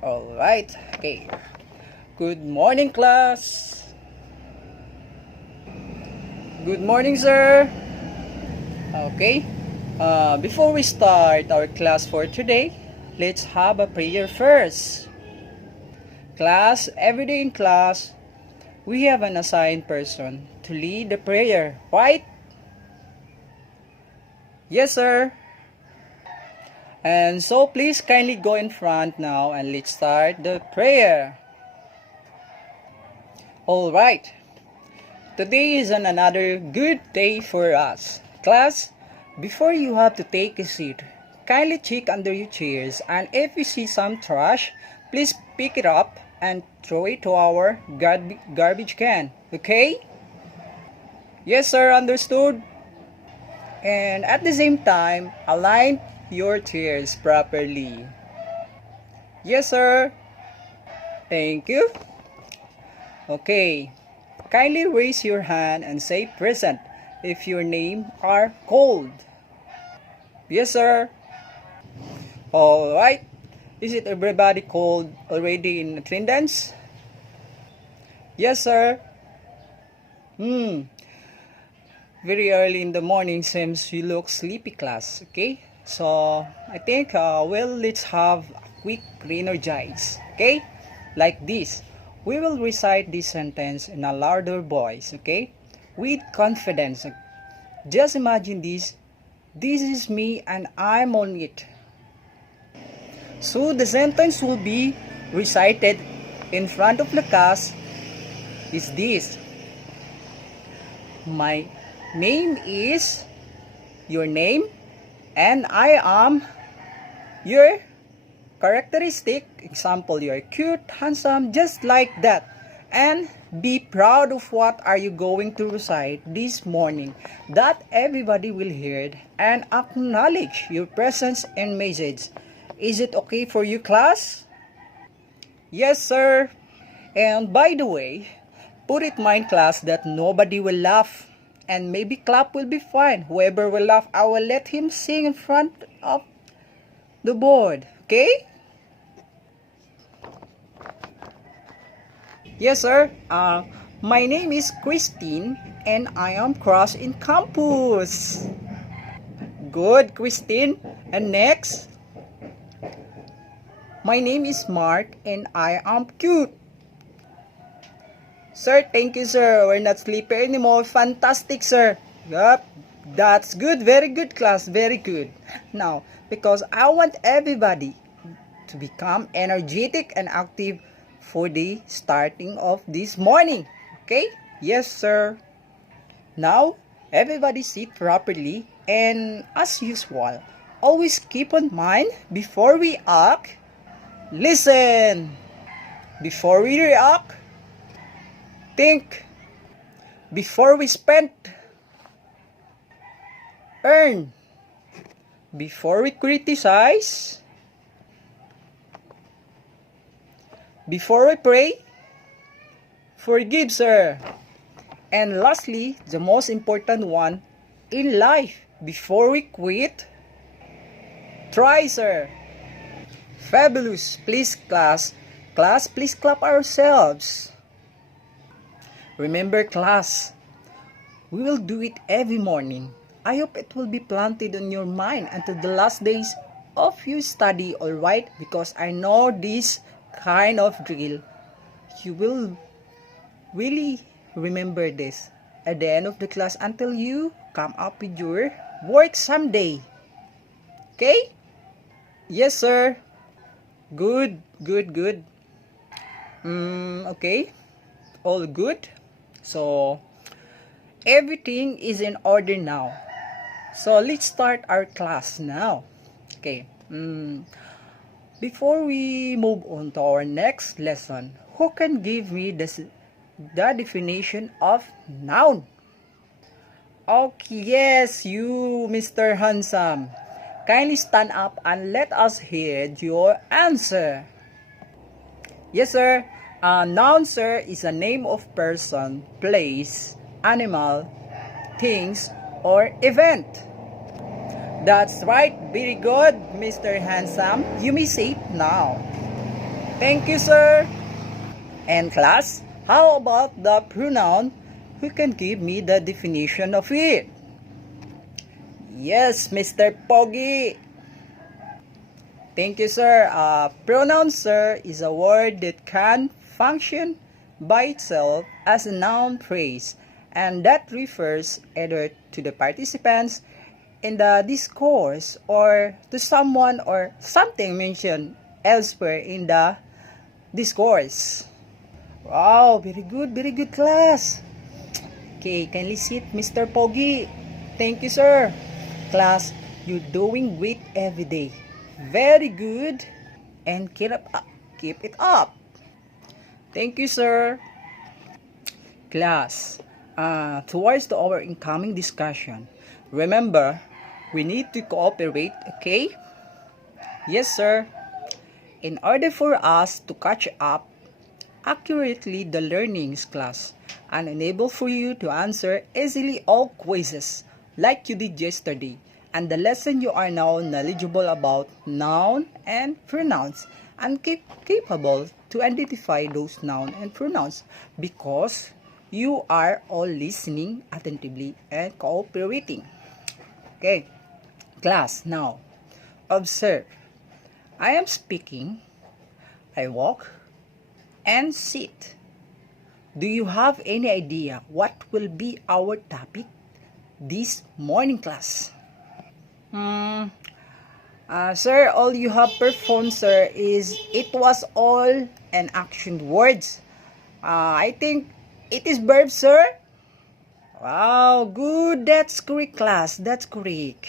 Alright, okay. Good morning, class. Good morning, sir. Okay. Before we start our class for today, let's have a prayer first. Class, every day in class, we have an assigned person to lead the prayer, right? Yes, sir. And so please kindly go in front now and let's start the prayer. Alright. Today is another good day for us. Class, before you have to take a seat, kindly check under your chairs, and if you see some trash, please pick it up and throw it to our garbage can. Okay? Yes, sir, understood. And at the same time, align your chairs properly. Yes, sir. Thank you. Okay. Kindly raise your hand and say present if your name are called. Yes, sir. Alright. Is it everybody called already in attendance? Yes, sir. Very early in the morning seems you look sleepy, class. Okay? So, I think, let's have a quick re-energize. Okay? Like this. We will recite this sentence in a louder voice. Okay? With confidence. Just imagine this. This is me and I'm on it. So, the sentence will be recited in front of the class is this. My name is your name and I am your characteristic. Example, you're cute, handsome, just like that. And be proud of what are you going to recite this morning, that everybody will hear it and acknowledge your presence and message. Is it okay for you, class? Yes, sir. And by the way, put it mind, class, that nobody will laugh. And maybe clap will be fine. Whoever will laugh, I will let him sing in front of the board. Okay? Yes, sir. My name is Christine and I am cross in campus. Good, Christine. And next? My name is Mark and I am cute. Sir, thank you, sir. We're not sleepy anymore. Fantastic, sir. Yup. That's good. Very good, class. Very good. Now, because I want everybody to become energetic and active for the starting of this morning. Okay? Yes, sir. Now, everybody sit properly and as usual, always keep in mind before we act, listen. Before we react, think. Before we spend, earn. Before we criticize, before we pray, forgive, sir. And lastly, the most important one, in life, before we quit, try, sir. Fabulous. Please, class, please clap ourselves. Remember, class, we will do it every morning. I hope it will be planted on your mind until the last days of your study, alright? Because I know this kind of drill, you will really remember this at the end of the class until you come up with your work someday. Okay? Yes, sir. Good. Okay. All good. So, everything is in order now. So, let's start our class now. Okay. Before we move on to our next lesson, who can give me the definition of noun? Okay, yes, you, Mr. Handsome. Kindly stand up and let us hear your answer. Yes, sir. Noun, sir, is a name of person, place, animal, things, or event. That's right. Very good, Mr. Handsome. You may say it now. Thank you, sir. And class, how about the pronoun? Who can give me the definition of it? Yes, Mr. Poggy. Thank you, sir. Pronoun, sir, is a word that can function by itself as a noun phrase, and that refers either to the participants in the discourse or to someone or something mentioned elsewhere in the discourse. Wow, very good class. Okay, kindly sit, Mr. Poggy. Thank you, sir. Class, you're doing great every day. Very good. And keep it up. Keep it up. Thank you, sir. Class, towards our incoming discussion, remember, we need to cooperate, okay? Yes, sir. In order for us to catch up accurately the learnings class and enable for you to answer easily all quizzes like you did yesterday, and the lesson you are now knowledgeable about noun and pronouns and capable to identify those noun and pronouns because you are all listening attentively and cooperating. Okay, class, now observe. I am speaking, I walk, and sit. Do you have any idea what will be our topic this morning, class? Sir, all you have performed, sir, is it was all an action words. I think it is verb, sir. Wow, good. That's correct, class. That's correct.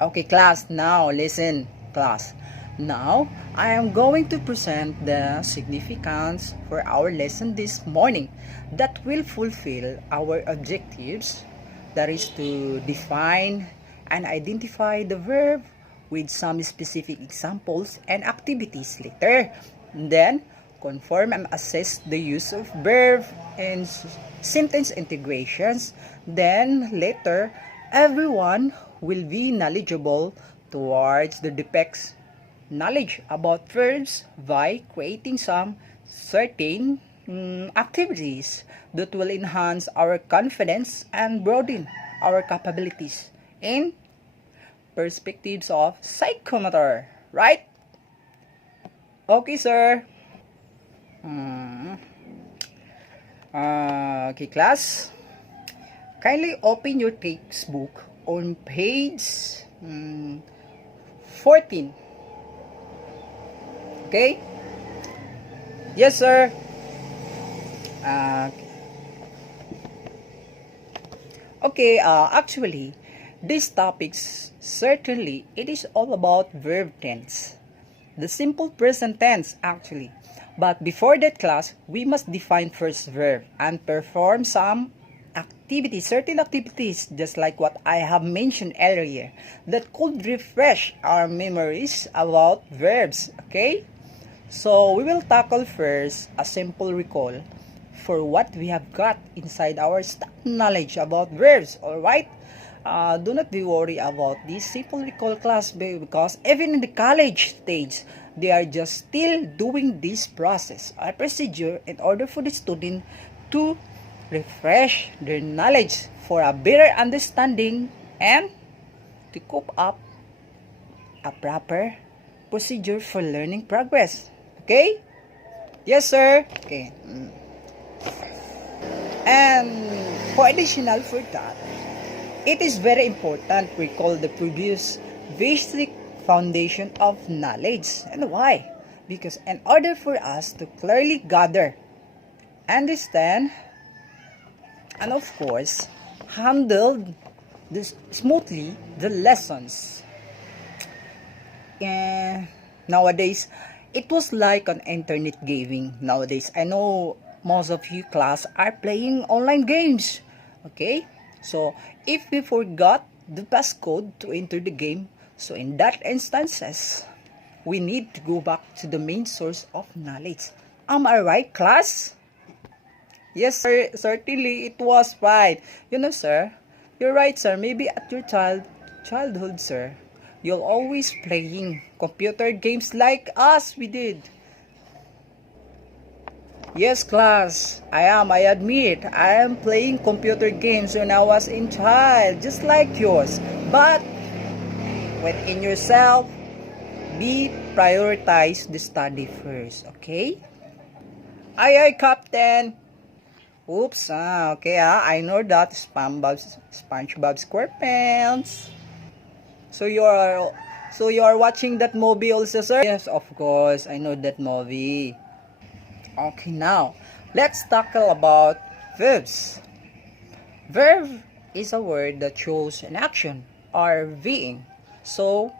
Okay, class, now listen, class. Now, I am going to present the significance for our lesson this morning that will fulfill our objectives. That is to define and identify the verb with some specific examples and activities later. Then, confirm and assess the use of verb and sentence integrations. Then, later, everyone will be knowledgeable towards the defects knowledge about verbs by creating some certain activities that will enhance our confidence and broaden our capabilities in perspectives of psychomotor, right? Okay, sir. Okay, class. Kindly open your textbook on page 14. Okay? Yes, sir. Actually, these topics, certainly, it is all about verb tense. The simple present tense, actually. But before that class, we must define first verb and perform some activities, certain activities, just like what I have mentioned earlier, that could refresh our memories about verbs, okay? So, we will tackle first a simple recall for what we have got inside our stock knowledge about verbs, alright? Do not be worried about this simple recall class because even in the college stage, they are just still doing this process, a procedure in order for the student to refresh their knowledge for a better understanding and to cope up a proper procedure for learning progress. Okay? Yes, sir. Okay. And for additional for that, it is very important to recall the previous basic foundation of knowledge. And why? Because in order for us to clearly gather, understand, and of course, handle smoothly the lessons. And nowadays, it was like an internet gaming. Nowadays, I know most of you class are playing online games. Okay? So, if we forgot the passcode to enter the game, so in that instances, we need to go back to the main source of knowledge. Am I right, class? Yes, sir. Certainly, it was right. You know, sir, you're right, sir. Maybe at your childhood, sir, you're always playing computer games like us we did. Yes, class. I admit, I am playing computer games when I was in child, just like yours. But within yourself, be prioritize the study first, okay? Aye, Captain. Oops, okay, I know that SpongeBob SquarePants. So you are watching that movie also, sir? Yes, of course, I know that movie. Okay, now let's tackle about verbs. Verb is a word that shows an action or being. So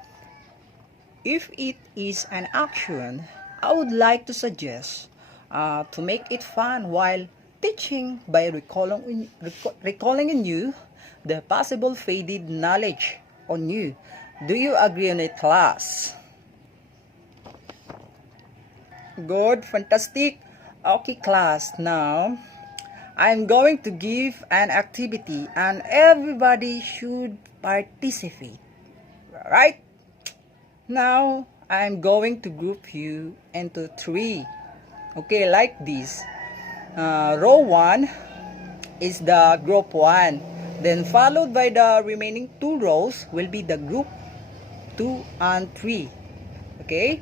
if it is an action, I would like to suggest to make it fun while teaching by recalling in you the possible faded knowledge on you. Do you agree on it, class? Good, fantastic. Okay, class. Now, I'm going to give an activity and everybody should participate. Right? Now, I'm going to group you into three. Okay, like this. Row 1 is the group 1. Then followed by the remaining two rows will be the group 2 and 3. Okay?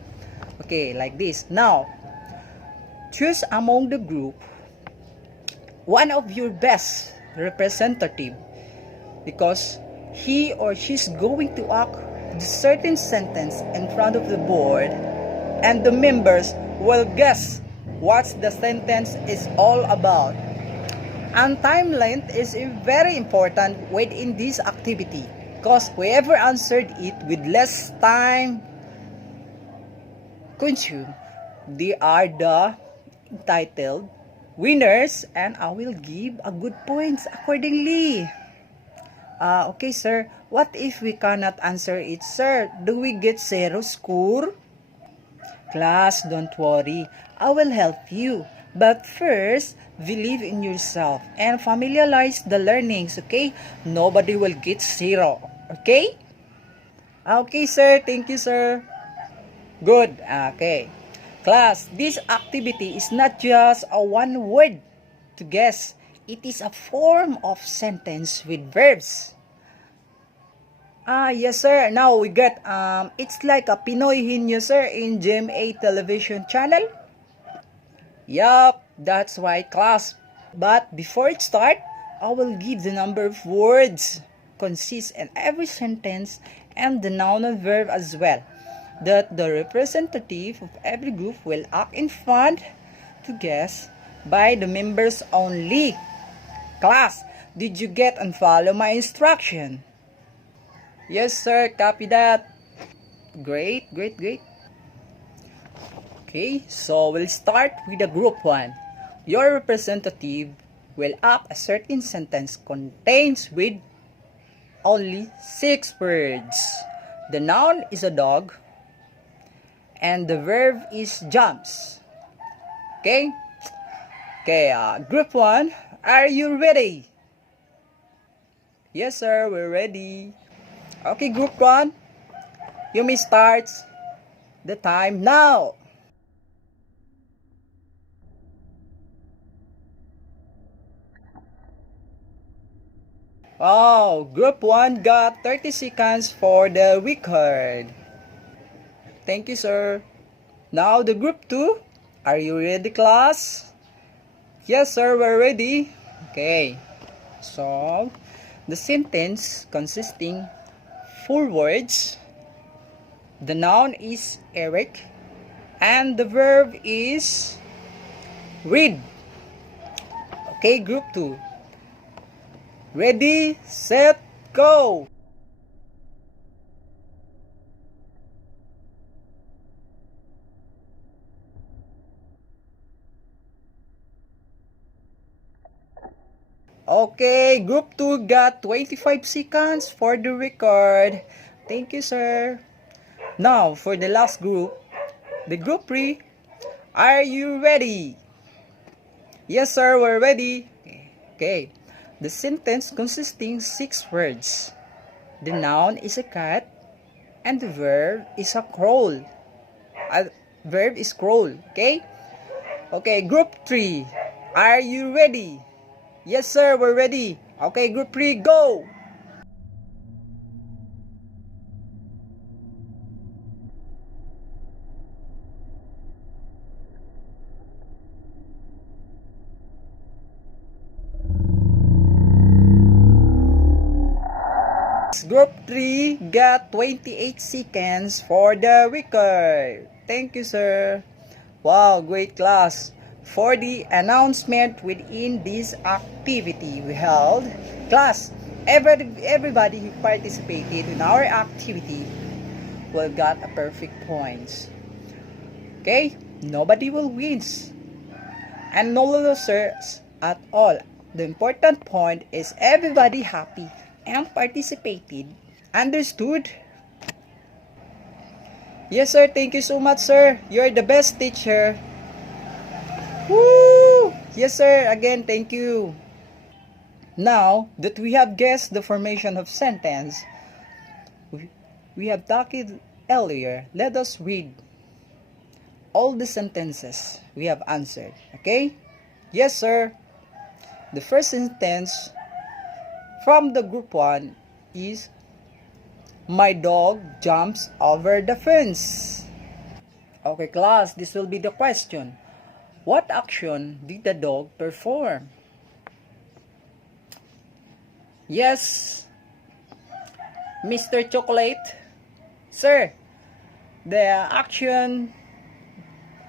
Okay, like this. Now, choose among the group one of your best representative because he or she's going to act the certain sentence in front of the board and the members will guess what the sentence is all about. And time length is very important within this activity because whoever answered it with less time consumed, they are the entitled winners and I will give a good points accordingly. Okay, sir. What if we cannot answer it, sir? Do we get zero score? Class, don't worry. I will help you. But first, believe in yourself and familiarize the learnings, okay? Nobody will get zero, okay? Okay, sir. Thank you, sir. Good. Okay. Class, this activity is not just a one word to guess. It is a form of sentence with verbs. Yes sir. Now we get it's like a Pinoy Hinyo sir in GMA television channel. Yup, that's right class. But before it start, I will give the number of words consists in every sentence and the noun and verb as well. That the representative of every group will act in front to guess by the members only. Class, did you get and follow my instruction? Yes, sir. Copy that. Great, great, great. Okay, so we'll start with the group 1. Your representative will act a certain sentence contains with only 6 words. The noun is a dog and the verb is jumps. Okay? Okay, group 1, are you ready? Yes, sir, we're ready. Okay, group 1, you may start the time now. Oh, group 1 got 30 seconds for the record. Thank you, sir. Now the group 2, are you ready, class? Yes, sir, we're ready. Okay, so the sentence consisting 4 words. The noun is Eric and the verb is read. Okay, group 2. Ready, set, go! Okay, group 2 got 25 seconds for the record. Thank you, sir. Now, for the last group, the group 3, are you ready? Yes, sir, we're ready. Okay, the sentence consisting 6 words. The noun is a cat and the verb is a crawl. Verb is crawl, okay? Okay, group 3. Are you ready? Yes, sir, we're ready. Okay, group 3, go! Group 3 got 28 seconds for the record. Thank you, sir. Wow, great class. For the announcement within this activity we held, class, everybody who participated in our activity will got a perfect points. Okay? Nobody will wins and no losers at all. The important point is everybody happy and participated. Understood? Yes, sir. Thank you so much, sir. You're the best teacher. Woo! Yes, sir. Again, thank you. Now that we have guessed the formation of sentence we have talked earlier, let us read all the sentences we have answered. Okay? Yes, sir. The first sentence from the group 1 is, my dog jumps over the fence. Okay, class, this will be the question. What action did the dog perform? Yes, Mr. Chocolate. Sir, the action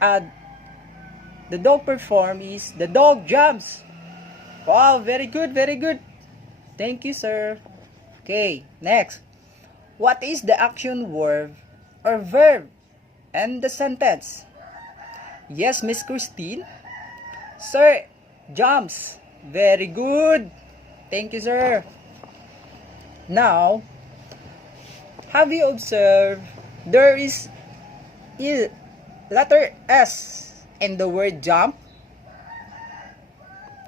the dog perform is the dog jumps. Wow, very good, very good. Thank you, sir. Okay, next. What is the action word or verb and the sentence? Yes, Miss Christine. Sir, jumps. Very good. Thank you, sir. Now, have you observed there is letter S in the word jump?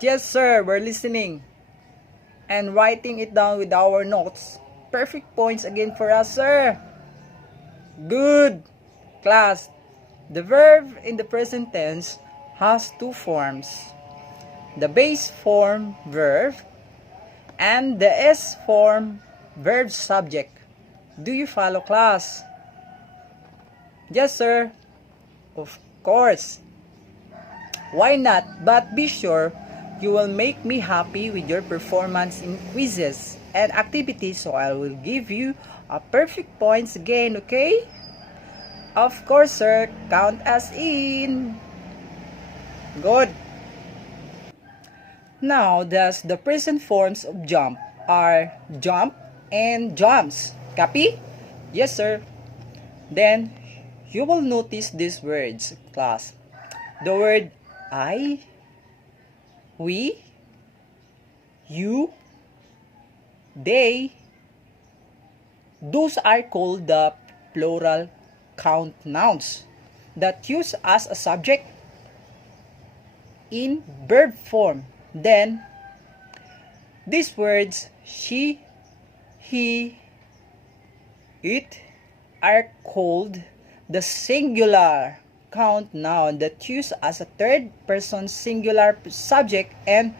Yes, sir. We're listening and writing it down with our notes. Perfect points again for us, sir. Good. Class, the verb in the present tense has two forms. The base form verb and the S form verb subject. Do you follow, class? Yes, sir. Of course. Why not? But be sure you will make me happy with your performance in quizzes and activities, so I will give you a perfect points again, okay? Of course, sir. Count us in. Good. Now, thus the present forms of jump are jump and jumps. Copy? Yes, sir. Then, you will notice these words, class. The word I, we, you, they, those are called the plural count nouns that use as a subject in verb form. Then, these words, she, he, it, are called the singular count noun that use as a third person singular subject and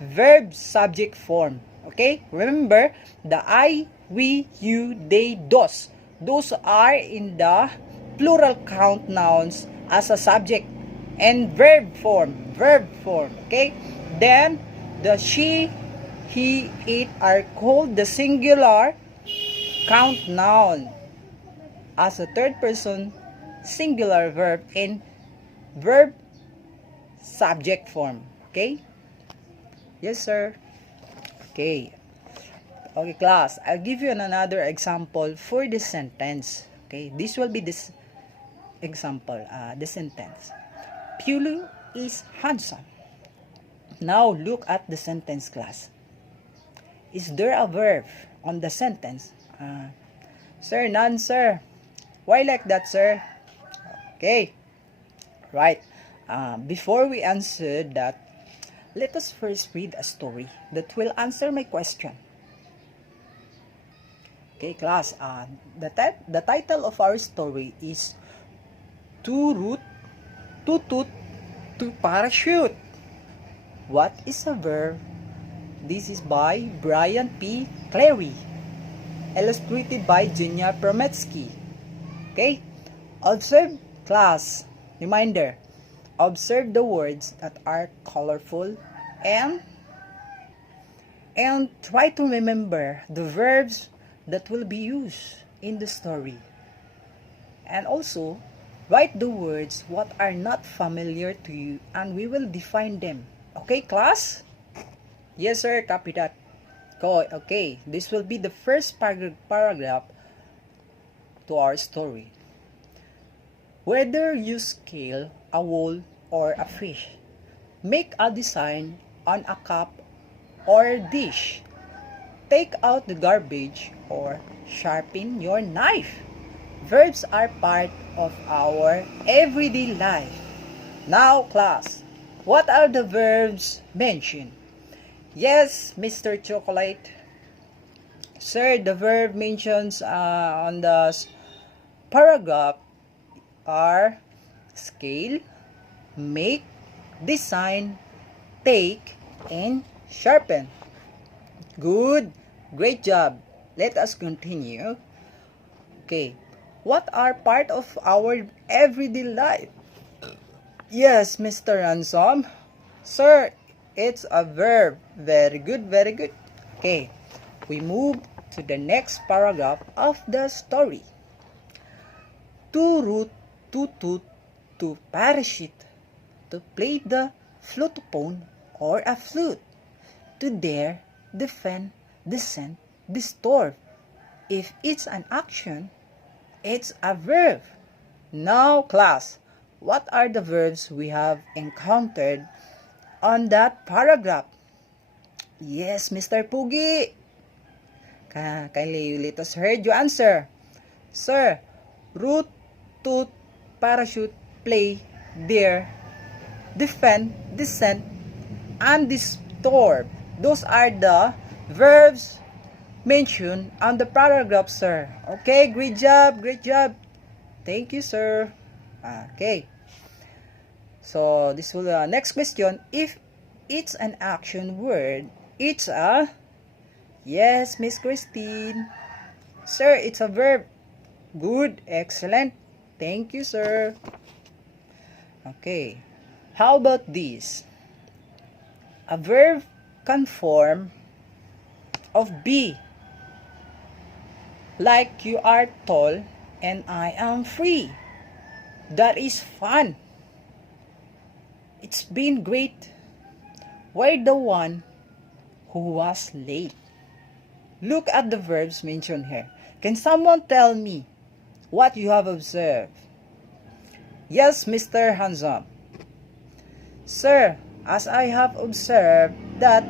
verb subject form. Okay? Remember, the I, we, you, they, those. Those are in the plural count nouns as a subject and verb form. Verb form. Okay? Then, the she, he, it are called the singular count noun as a third person singular verb in verb subject form. Okay? Yes, sir. Okay. Okay, class. I'll give you another example for this sentence. Okay? This will be this example, the sentence. Pulu is handsome. Now, look at the sentence, class. Is there a verb on the sentence? Sir, none, sir. Why like that, sir? Okay. Right. Before we answer that, let us first read a story that will answer my question. Okay, class. The title of our story is Two Tooth, To parachute. What is a verb? This is by Brian P. Clary. Illustrated by Junior Prometsky. Okay? Observe class. Reminder. Observe the words that are colorful and try to remember the verbs that will be used in the story. And also, write the words what are not familiar to you and we will define them. Okay, class? Yes, sir. Copy that. Go. Okay, this will be the first paragraph to our story. Whether you scale a wall or a fish, make a design on a cup or dish, take out the garbage or sharpen your knife. Verbs are part of our everyday life. Now, class, what are the verbs mentioned? Yes, Mr. Chocolate. Sir, the verb mentions on the paragraph are scale, make, design, take, and sharpen. Good. Great job. Let us continue. Okay. What are part of our everyday life? Yes, Mr. Ransom. Sir, it's a verb. Very good, very good. Okay. We move to the next paragraph of the story. To root, to toot, to parachute, to play the flutophone or a flute, to dare, defend, descend, disturb. If it's an action, it's a verb. Now, class, what are the verbs we have encountered on that paragraph? Yes, Mr. Pugi. Kindly let us heard your answer. Sir, root, toot, parachute, play, dare, defend, descend, and disturb. Those are the verbs mentioned on the paragraph, sir. Okay, great job, great job. Thank you, sir. Okay. So, this will next question. If it's an action word, it's a... Yes, Miss Christine. Sir, it's a verb. Good, excellent. Thank you, sir. Okay. How about this? A verb can form of be. Like you are tall and I am free. That is fun. It's been great. We're the one who was late. Look at the verbs mentioned here. Can someone tell me what you have observed? Yes, Mr. Handsome. Sir, as I have observed that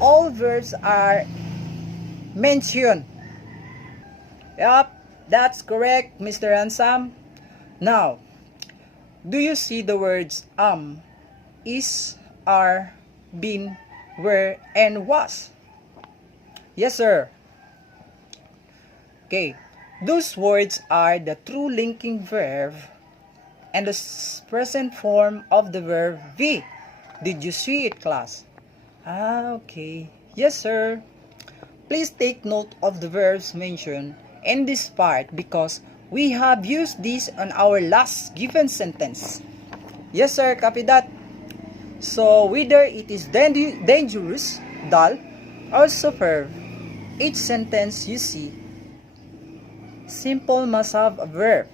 all verbs are mentioned. Yup, that's correct, Mr. Handsome. Now, do you see the words is, are, been, were, and was? Yes, sir. Okay, those words are the true linking verb and the present form of the verb be. Did you see it, class? Okay. Yes, sir. Please take note of the verbs mentioned in this part because we have used this on our last given sentence. Yes, sir. Copy that. So, whether it is dangerous, dull, or superb, each sentence you see, simple must have a verb.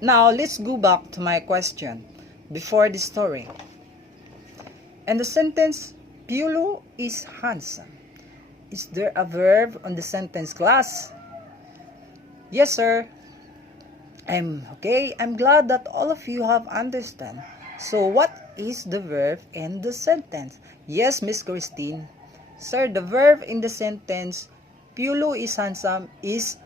Now, let's go back to my question before the story. And the sentence, Piolo is handsome. Is there a verb on the sentence, class? Yes, sir. I'm glad that all of you have understand. So, what is the verb in the sentence? Yes, Miss Christine. Sir, the verb in the sentence, Piolo is handsome, is.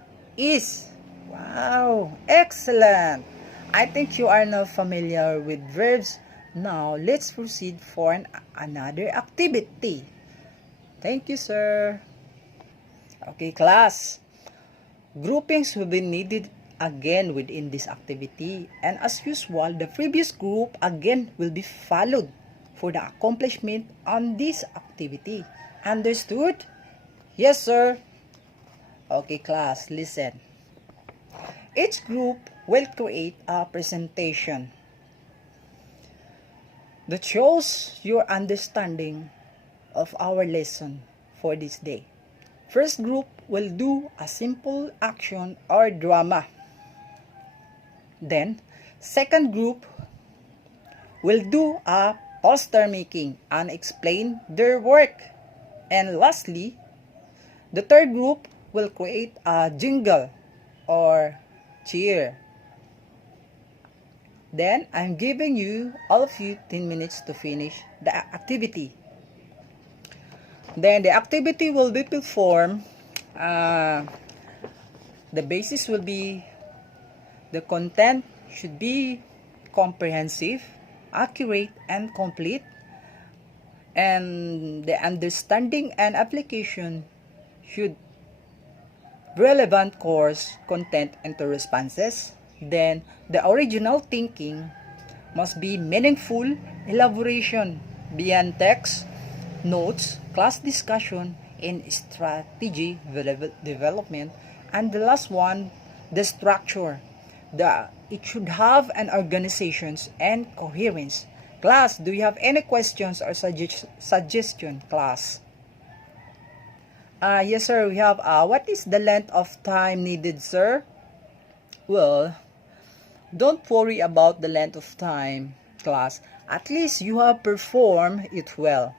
Wow, excellent. I think you are now familiar with verbs. Now, let's proceed for another activity. Thank you, sir. Okay, class. Groupings will be needed again within this activity. And as usual, the previous group again will be followed for the accomplishment on this activity. Understood? Yes, sir. Okay, class, listen. Each group will create a presentation that shows your understanding of our lesson for this day. First group will do a simple action or drama. Then, second group will do a poster making and explain their work. And lastly, the third group will create a jingle or cheer. Then, I'm giving you, all of you, 10 minutes to finish the activity. Then, the activity will be performed. The basis will be, the content should be comprehensive, accurate, and complete. And the understanding and application should relevant course content into responses. Then, the original thinking must be meaningful elaboration beyond text, notes, class discussion, and strategy development. And the last one, the structure. It should have an organizations and coherence. Class, do you have any questions or suggestion, class? Yes, sir. We have, what is the length of time needed, sir? Well, don't worry about the length of time, class. At least you have performed it well.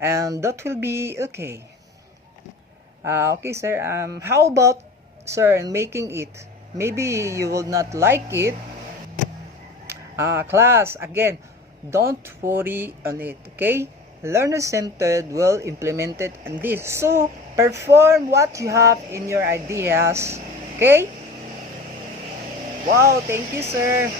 And that will be okay. Okay, sir. How about, sir, making it? Maybe you will not like it. Class, again, don't worry on it, okay? Learner-centered will implement it in this. So, perform what you have in your ideas, okay? Wow, thank you, sir.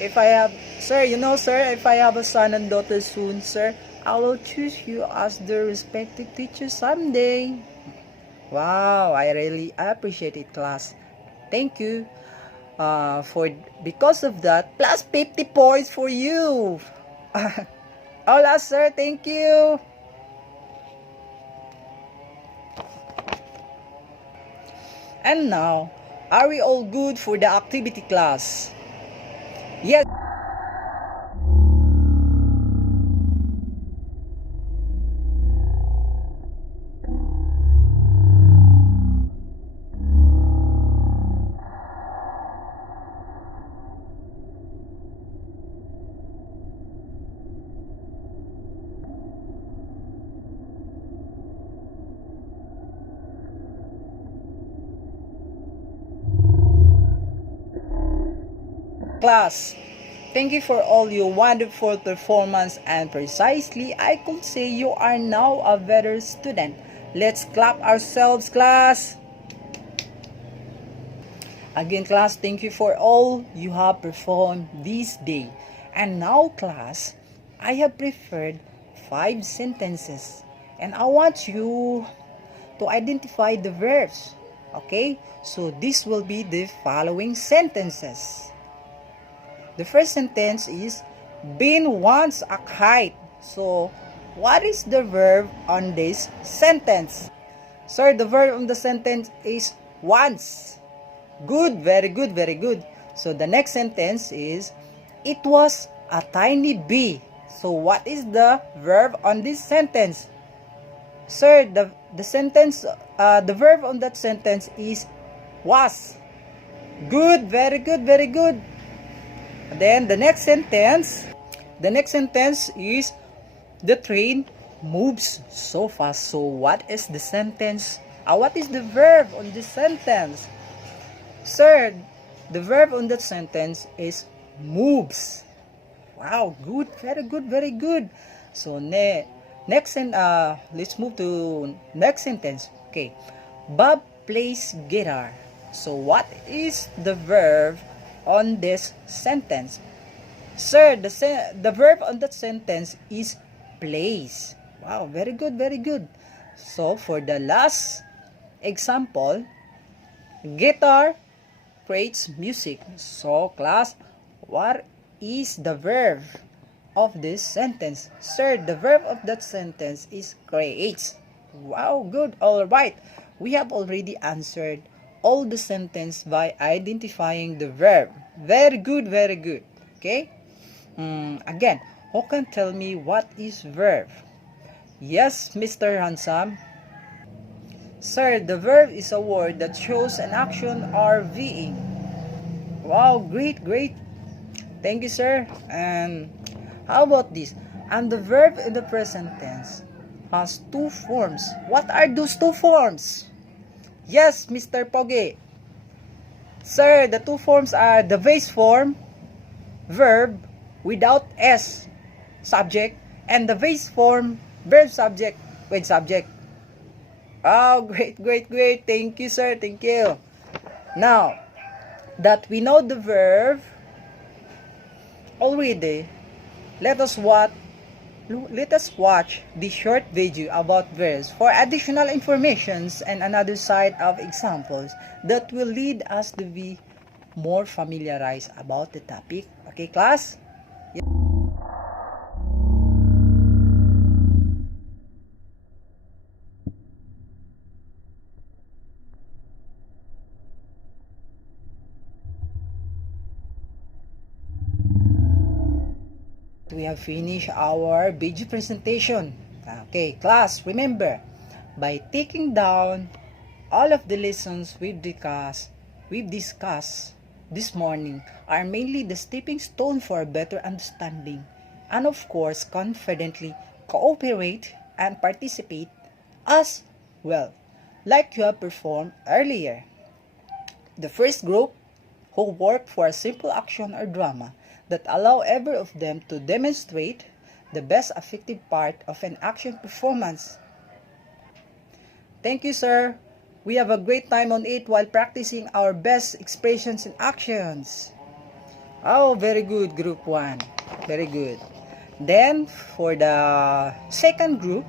If I have, sir, you know, sir, if I have a son and daughter soon, sir, I will choose you as their respective teacher someday. Wow, I really appreciate it, class. Thank you. Because of that, plus 50 points for you. Hola, sir. Thank you. And now, are we all good for the activity, class? Yes. Class, thank you for all your wonderful performance, and precisely I could say you are now a better student. Let's clap ourselves, class. Again, class, thank you for all you have performed this day. And now, class, I have prepared 5 sentences, and I want you to identify the verbs. Okay, so this will be the following sentences. The first sentence is, been once a kite. So, what is the verb on this sentence? Sir, the verb on the sentence is once. Good, very good, very good. So, the next sentence is, it was a tiny bee. So, what is the verb on this sentence? Sir, the verb on that sentence is was. Good, very good, very good. Then the next sentence is, the train moves so fast. So what is the sentence? What is the verb on this sentence? Sir, the verb on that sentence is moves. Wow, good, very good, very good. So let's move to next sentence. Okay, Bob plays guitar. So what is the verb on this sentence? Sir, the verb on that sentence is plays. Wow, very good, very good. So for the last example, guitar creates music. So, class, what is the verb of this sentence? Sir, the verb of that sentence is creates. Wow, good. All right. We have already answered all the sentence by identifying the verb. Very good, very good. Okay? Again, who can tell me what is verb? Yes, Mr. Handsome. Sir, the verb is a word that shows an action or being. Wow, great, great. Thank you, sir. And how about this? And the verb in the present tense has two forms. What are those two forms? Yes, Mr. Pogi. Sir, the two forms are the base form, verb without S, subject, and the base form, verb subject with subject. Oh, great, great, great. Thank you, sir. Thank you. Now, that we know the verb already, let us watch the short video about verbs for additional informations and another side of examples that will lead us to be more familiarized about the topic. Okay, class? We have finished our video presentation. Okay, class, remember, by taking down all of the lessons we've discussed this morning are mainly the stepping stone for better understanding and of course confidently cooperate and participate as well, like you have performed earlier. The first group who work for a simple action or drama that allow every of them to demonstrate the best effective part of an action performance. Thank you, sir. We have a great time on it while practicing our best expressions and actions. Oh, very good, group 1. Very good. Then, for the second group,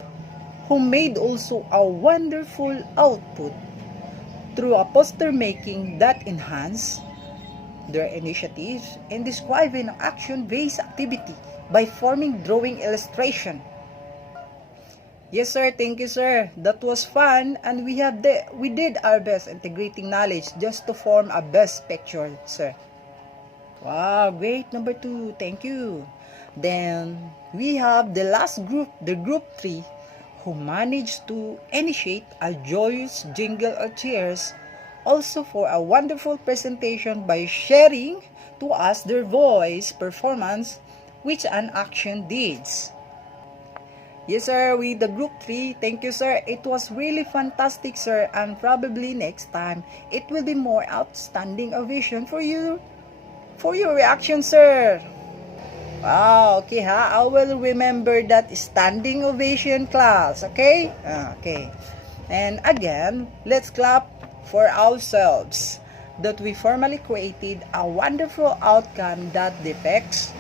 who made also a wonderful output through a poster making that enhanced their initiatives in describing an action-based activity by forming drawing illustration. Yes, sir. Thank you, sir. That was fun, and we did our best integrating knowledge just to form a best picture, sir. Wow, great. Number 2. Thank you. Then we have the last group, the group 3, who managed to initiate a joyous jingle or cheers also for a wonderful presentation by sharing to us their voice performance which an action deeds. Yes, sir, with the group 3, thank you, sir. It was really fantastic, sir, and probably next time it will be more outstanding ovation for you for your reaction, sir. Wow, okay, ha? I will remember that standing ovation, class, okay? Okay. And again, let's clap for ourselves that we formally created a wonderful outcome that depicts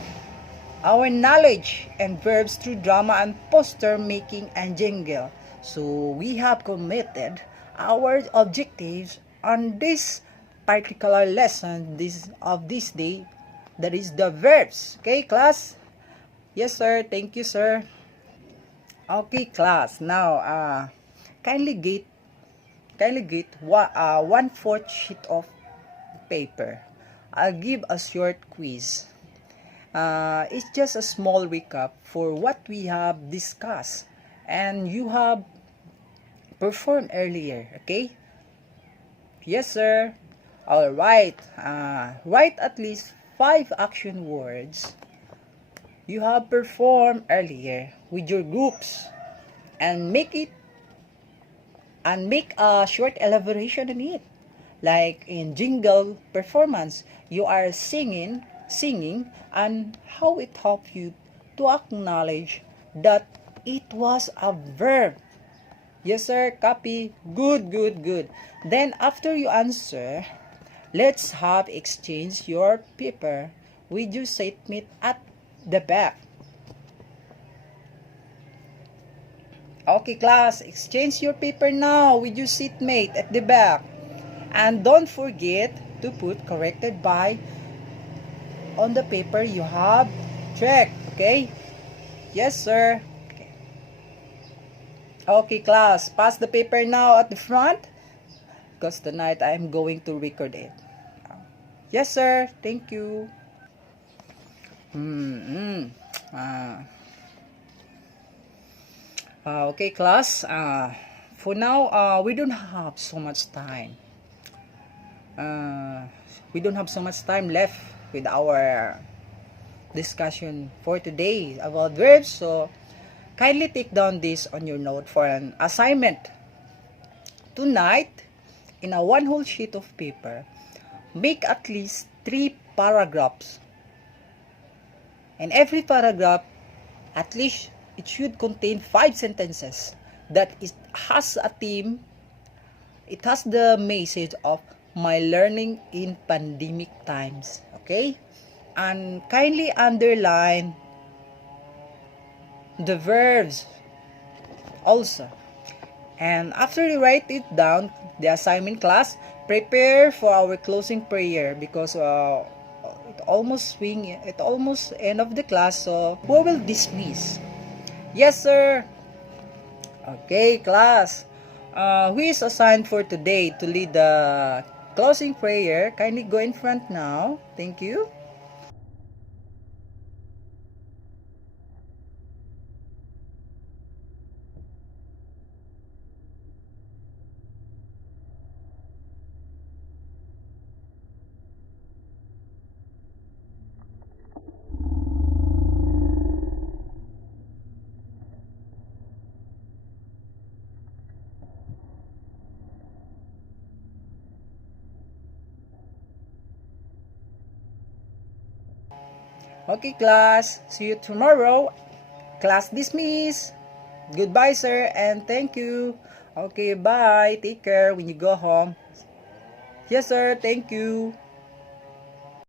our knowledge and verbs through drama and poster making and jingle. So we have committed our objectives on this particular lesson of this day, that is the verbs. Okay, class? Yes, sir. Thank you, sir. Okay, class. Now, kindly get 1/4 sheet of paper. I'll give a short quiz. It's just a small recap for what we have discussed and you have performed earlier. Okay? Yes, sir. All right. Write at least 5 action words you have performed earlier with your groups and make a short elaboration on it. Like in jingle performance, you are singing, and how it helped you to acknowledge that it was a verb. Yes, sir. Copy. Good, good, good. Then after you answer, let's have exchange your paper with your seatmate at the back. Okay, class, exchange your paper now with your seatmate at the back. And don't forget to put corrected by on the paper you have checked. Okay? Yes, sir. Okay, class. Pass the paper now at the front. Because tonight I'm going to record it. Yes, sir. Thank you. Okay, class. For now, we don't have so much time. We don't have so much time left with our discussion for today about verbs. So, kindly take down this on your note for an assignment. Tonight, in a one whole sheet of paper, make at least 3 paragraphs. And every paragraph, at least it should contain 5 sentences that it has a theme. It has the message of my learning in pandemic times. Okay? And kindly underline the verbs also. And after you write it down, the assignment class, prepare for our closing prayer because it almost end of the class, so we will dismiss. Yes, sir. Okay, class. Who is assigned for today to lead the closing prayer? Kindly go in front now. Thank you. Okay, class. See you tomorrow. Class dismissed. Goodbye, sir, and thank you. Okay, bye. Take care when you go home. Yes, sir. Thank you.